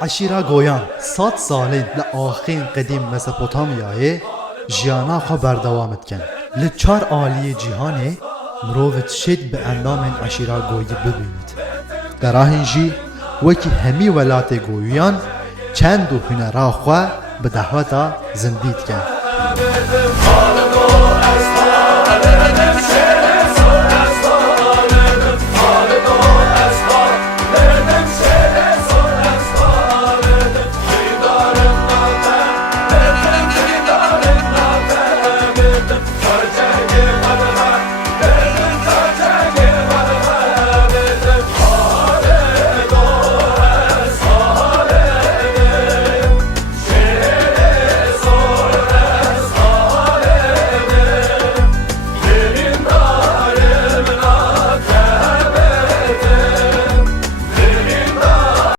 عشیرا گویان 100 سالین لآخین قدیم مسپوتامیایê jiyana xwe berdewam dikin. Li çar aliyê cîhanê mirov tişt bi endamên eşîra goyî bibînît. Gerahên jî wekî hemî welatê goyiyan çend û hunera xwe bi dehweta zindî dikin.